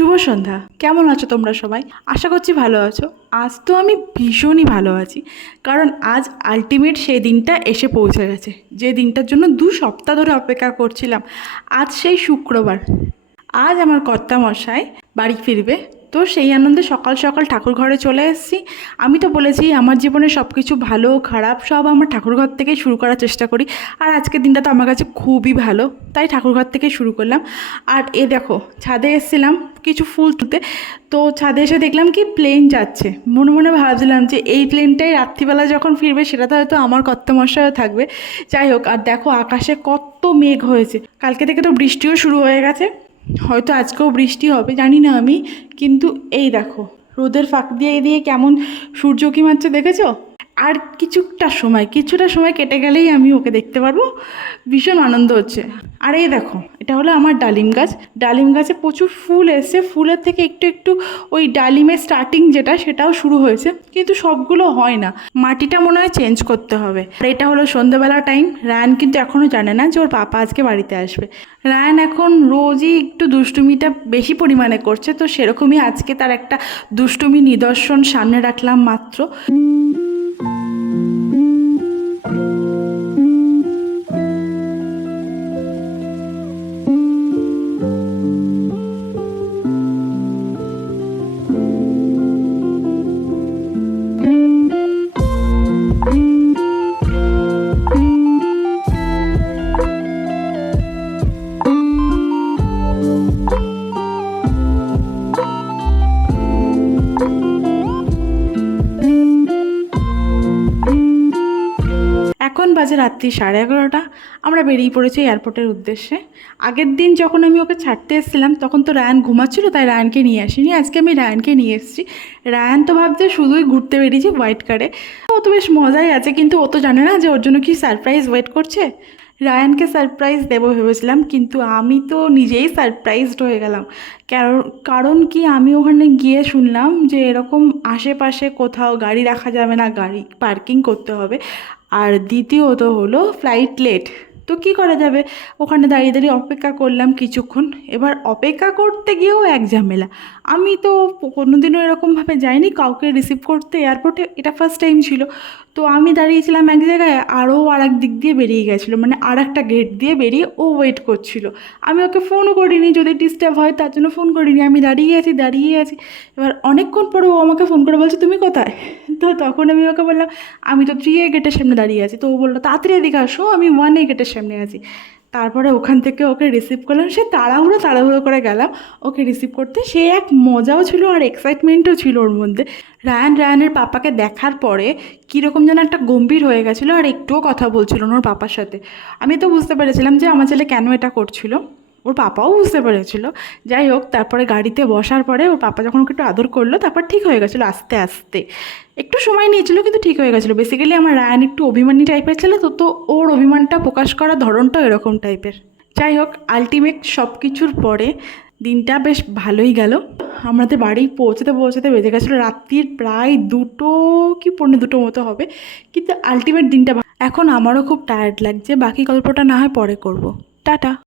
শুভ সন্ধ্যা। কেমন আছো তোমরা সবাই? আশা করছি ভালো আছো। আজ তো আমি ভীষণই ভালো আছি, কারণ আজ আলটিমেট সেই দিনটা এসে পৌঁছে গেছে। যে দিনটার জন্য দু সপ্তাহ ধরে অপেক্ষা করছিলাম, আজ সেই শুক্রবার। আজ আমার কর্তামশাই বাড়ি ফিরবে তো সেই আনন্দে সকাল সকাল ঠাকুর ঘরে চলে এসেছি। আমি তো বলেছি, আমার জীবনে সব কিছু ভালো, খারাপ, সব আমার ঠাকুর ঘর থেকেই শুরু করার চেষ্টা করি। আর আজকের দিনটা তো আমার কাছে খুবই ভালো, তাই ঠাকুর ঘর থেকে শুরু করলাম। আর এ দেখো, ছাদে এসেছিলাম কিছু ফুল তুলতে। তো ছাদে এসে দেখলাম কি প্লেন যাচ্ছে। মনে মনে ভাবছিলাম যে এই প্লেনটাই রাত্রিবেলা যখন ফিরবে, সেটা তো হয়তো আমার কর্তমশায়ও থাকবে। যাই হোক, আর দেখো আকাশে কত মেঘ হয়েছে। কালকে থেকে তো বৃষ্টিও শুরু হয়ে গেছে। হয়তো আজকেও বৃষ্টি হবে, জানি না আমি, কিন্তু এই দেখো, রোদের ফাঁক দিয়ে দিয়ে কেমন সূর্য কি মারছে দেখেছ? আর কিছুটা সময় কিছুটা সময় কেটে গেলেই আমি ওকে দেখতে পারব, ভীষণ আনন্দ হচ্ছে। আর এই দেখো, এটা হলো আমার ডালিম গাছ। ডালিম গাছে প্রচুর ফুল এসছে। ফুলের থেকে একটু একটু ওই ডালিমের স্টার্টিং যেটা, সেটাও শুরু হয়েছে। কিন্তু সবগুলো হয় না। মাটিটা মনে হয় চেঞ্জ করতে হবে। আর এটা হলো সন্ধ্যেবেলা টাইম রায়ান কিন্তু এখনও জানে না যে ওর পাপা আজকে বাড়িতে আসবে। রায়ান এখন রোজই একটু দুষ্টুমিটা বেশি পরিমাণে করছে। তো সেরকমই আজকে তার একটা দুষ্টুমি নিদর্শন সামনে রাখলাম মাত্র। এখন বাজে রাত্রি সাড়ে এগারোটা, আমরা বেরিয়ে পড়েছি এয়ারপোর্টের উদ্দেশ্যে। আগের দিন যখন আমি ওকে ছাড়তে এসেছিলাম, তখন তো রায়ান ঘুমাচ্ছিল, তাই রায়ানকে নিয়ে আসিনি। আজকে আমি রায়ানকে নিয়ে এসেছি। রায়ান তো ভাবছে শুধুই ঘুরতে বেরিয়েছি হোয়াইট কারে। ও তো বেশ মজাই আছে, কিন্তু ও তো জানে না যে ওর জন্য কি সারপ্রাইজ ওয়েট করছে। রায়ানকে সারপ্রাইজ দেবো ভেবেছিলাম, কিন্তু আমি তো নিজেই সারপ্রাইজড হয়ে গেলাম। কারণ কারণ কি আমি ওখানে গিয়ে শুনলাম যে এরকম আশেপাশে কোথাও গাড়ি রাখা যাবে না, গাড়ি পার্কিং করতে হবে। আর দ্বিতীয়ত হলো ফ্লাইট লেট তো কী করা যাবে? ওখানে দাঁড়িয়ে দাঁড়িয়ে অপেক্ষা করলাম কিছুক্ষণ। এবার অপেক্ষা করতে গিয়েও এক ঝামেলা। আমি তো কোনোদিনও এরকমভাবে যাইনি, কাউকে রিসিভ করতে এয়ারপোর্টে এটা ফার্স্ট টাইম ছিল। তো আমি দাঁড়িয়েছিলাম এক জায়গায়, আরও আর এক দিক দিয়ে বেরিয়ে গেছিল মানে আর একটা গেট দিয়ে বেরিয়ে ও ওয়েট করছিল। আমি ওকে ফোনও করিনি, যদি ডিস্টার্ব হয় তার জন্য ফোন করিনি। আমি দাঁড়িয়ে আছি দাঁড়িয়ে আছি। এবার অনেকক্ষণ পরে ও আমাকে ফোন করে বলছে, তুমি কোথায়? তো তখন আমি ওকে বললাম, আমি তো থ্রি এ গেটের সামনে দাঁড়িয়ে আছি। তো ও বলল, তাড়াতাড়ি এদিকে আসো, আমি ওয়ান এ গেটের সামনে আছি। তারপরে ওখান থেকে ওকে রিসিভ করলাম। সে তাড়াহুড়ো তাড়াহুড়ো করে গেলাম। ওকে রিসিভ করতে সে এক মজাও ছিল আর এক্সাইটমেন্টও ছিল ওর মধ্যে। রায়ান, রায়ানের পাপাকে দেখার পরে কীরকম যেন একটা গম্ভীর হয়ে গেছিল আর একটুও কথা বলছিল ওর পাপার সাথে। আমি তো বুঝতে পেরেছিলাম যে আমার ছেলে কেন এটা করছিল। ওর পাপাও বুঝতে পেরেছিল। যাই হোক, তারপরে গাড়িতে বসার পরে ওর পাপা যখন একটু আদর করল, তারপর ঠিক হয়ে গেছিল আস্তে আস্তে। একটু সময় নিয়েছিল, কিন্তু ঠিক হয়ে গেছিল। বেসিক্যালি আমার রায়ান একটু অভিমানী টাইপের ছিল, তো তো ওর অভিমানটা প্রকাশ করার ধরনটাও এরকম টাইপের যাই হোক আলটিমেট সব কিছুর পরে দিনটা বেশ ভালোই গেল। আমাদের বাড়ি পৌঁছতে পৌঁছতে বেজে গেছিল রাত্রির প্রায় দুটো কি পৌনে দুটো মতো হবে। কিন্তু আলটিমেট দিনটা এখন আমারও খুব টায়ার্ড লাগছে, বাকি গল্পটা না হয় পরে করব। টাটা।